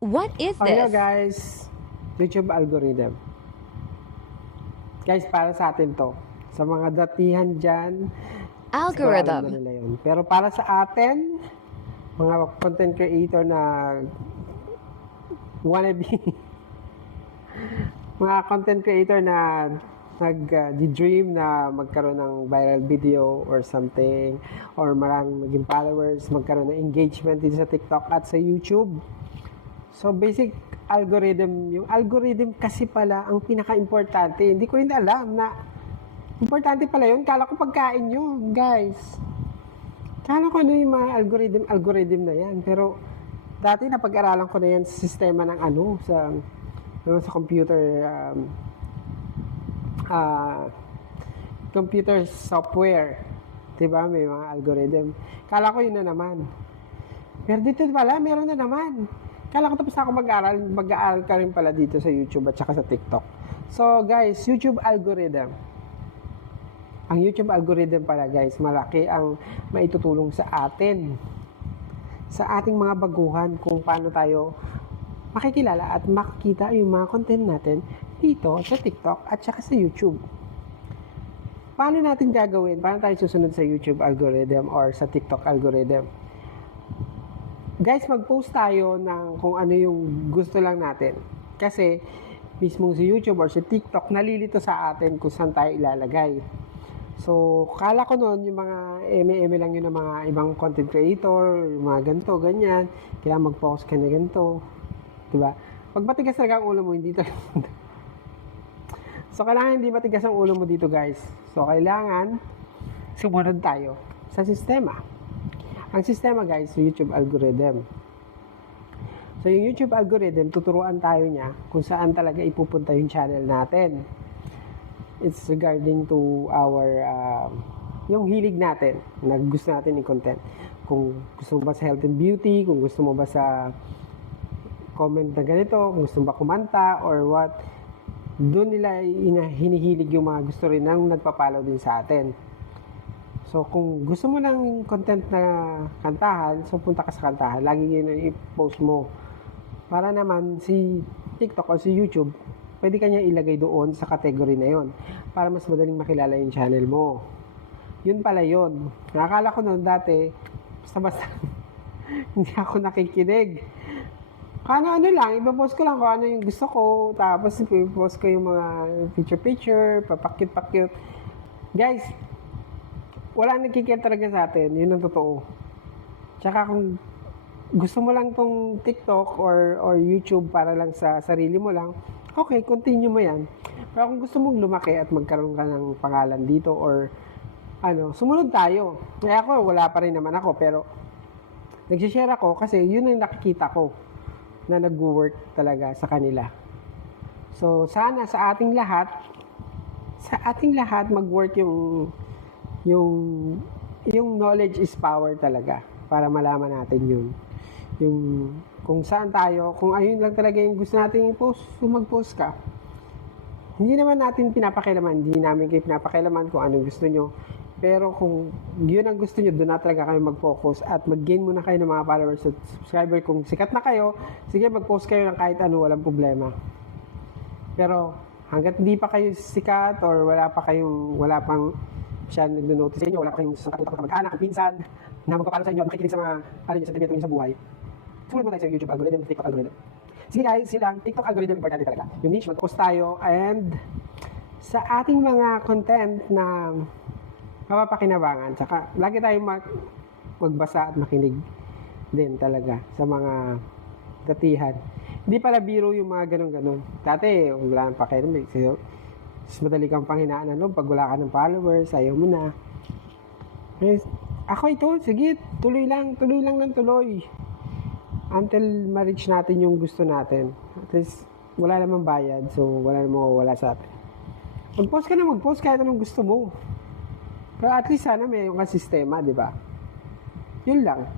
What is Hello this? guys, YouTube algorithm. Guys, para sa atin to. Sa mga datihan dyan, siguro alam na Algorithm. nila yun. Pero para sa atin, mga content creator na wannabe, mga content creator na nag-dream na magkaroon ng viral video or something, or maraming maging followers, magkaroon ng engagement dito sa TikTok at sa YouTube. So basic algorithm, yung algorithm kasi pala ang pinaka-importante. Hindi ko rin alam na importante pala yun. Kala ko pagkain yun, guys. Kala ko ano yung mga algorithm na yan. Pero dati napag-aralan ko na yan sa sistema ng sa computer uh, computer software. Diba? May mga algorithm. Kala ko yun na naman. Pero dito pala, meron na naman. Kala ko tapos ako mag-aaral ka rin pala dito sa YouTube at saka sa TikTok. So guys, YouTube algorithm. Ang YouTube algorithm pala guys, malaki ang maitutulong sa atin. Sa ating mga baguhan kung paano tayo makikilala at makikita yung mga content natin dito sa TikTok at saka sa YouTube. Paano natin gagawin? Paano tayo susunod sa YouTube algorithm or sa TikTok algorithm? Guys, mag-post tayo ng kung ano yung gusto lang natin. Kasi, mismong si YouTube or si TikTok, nalilito sa atin kung saan tayo ilalagay. So, kala ko noon, yung mga eme lang yun ng mga ibang content creator, yung mga ganito, ganyan. Kailangan mag-post ka na ganito. Diba? Pag matigas talaga ang ulo mo, hindi talaga. So, kailangan hindi matigas ang ulo mo dito, guys. So, kailangan sumunod tayo sa sistema. Ang sistema guys, YouTube algorithm. So yung YouTube algorithm, tuturuan tayo niya kung saan talaga ipupunta yung channel natin. It's regarding to our, yung hilig natin, na gusto natin yung content. Kung gusto mo ba sa health and beauty, kung gusto mo ba sa comment na ganito, kung gusto mo ba kumanta, or what, doon nila hinihilig yung mga gusto rin ng nagpapalaw din sa atin. So, kung gusto mo ng content na kantahan, so punta ka sa kantahan. Lagi yun i-post mo. Para naman si TikTok o si YouTube, pwede ka niya ilagay doon sa category na yon para mas madaling makilala yung channel mo. Yun pala yun. Nakakala ko noon dati, basta-basta, hindi ako nakikinig. Ano lang, ipapost ko lang kung ano yung gusto ko, tapos ipapost ko yung mga picture-picture, papakit-pakit. Guys, wala nagkikita talaga sa atin, yun ang totoo. Tsaka kung gusto mo lang tong TikTok or YouTube para lang sa sarili mo lang, okay, continue mo yan. Pero kung gusto mong lumaki at magkaroon ka ng pangalan dito or sumunod tayo. Kaya ako, wala pa rin naman ako, pero nagsishare ako kasi yun ang nakikita ko na nag-work talaga sa kanila. So, sana sa ating lahat mag-work yung knowledge is power talaga para malaman natin yun. Yung kung saan tayo, kung ayun lang talaga yung gusto natin i-post, so mag-post ka. Hindi naman natin pinapakialaman, hindi namin kayo pinapakialaman kung anong gusto nyo. Pero kung yun ang gusto nyo, doon na talaga kayo mag-focus at mag-gain muna kayo ng mga followers at subscriber. Kung sikat na kayo, sige mag-post kayo ng kahit ano, walang problema. Pero hanggat hindi pa kayo sikat or wala pang siya nag-notice sa inyo, wala kayong mag-anak, pinsan, na magpapalo sa inyo at makikinig sa mga sentimiento nyo sa buhay, sumunod mo tayo sa YouTube algorithm, TikTok algorithm. Sige guys, silang TikTok algorithm importante talaga. Yung niche, mag-post tayo and sa ating mga content na mapapakinabangan, tsaka lagi tayong magbasa at makinig din talaga sa mga datihan. Hindi pala biro yung mga ganun-ganun. Dati, wala nang pakialam. Mas madali kang panghinaan pag wala ka ng followers, ayaw mo na. Ako ito, sige, tuloy lang ng tuloy. Until ma-reach natin yung gusto natin. At least, wala namang bayad, so wala namang mawawala sa atin. Mag-post ka na mag-post kahit anong gusto mo. Pero at least sana may yung sistema, di ba? Yun lang.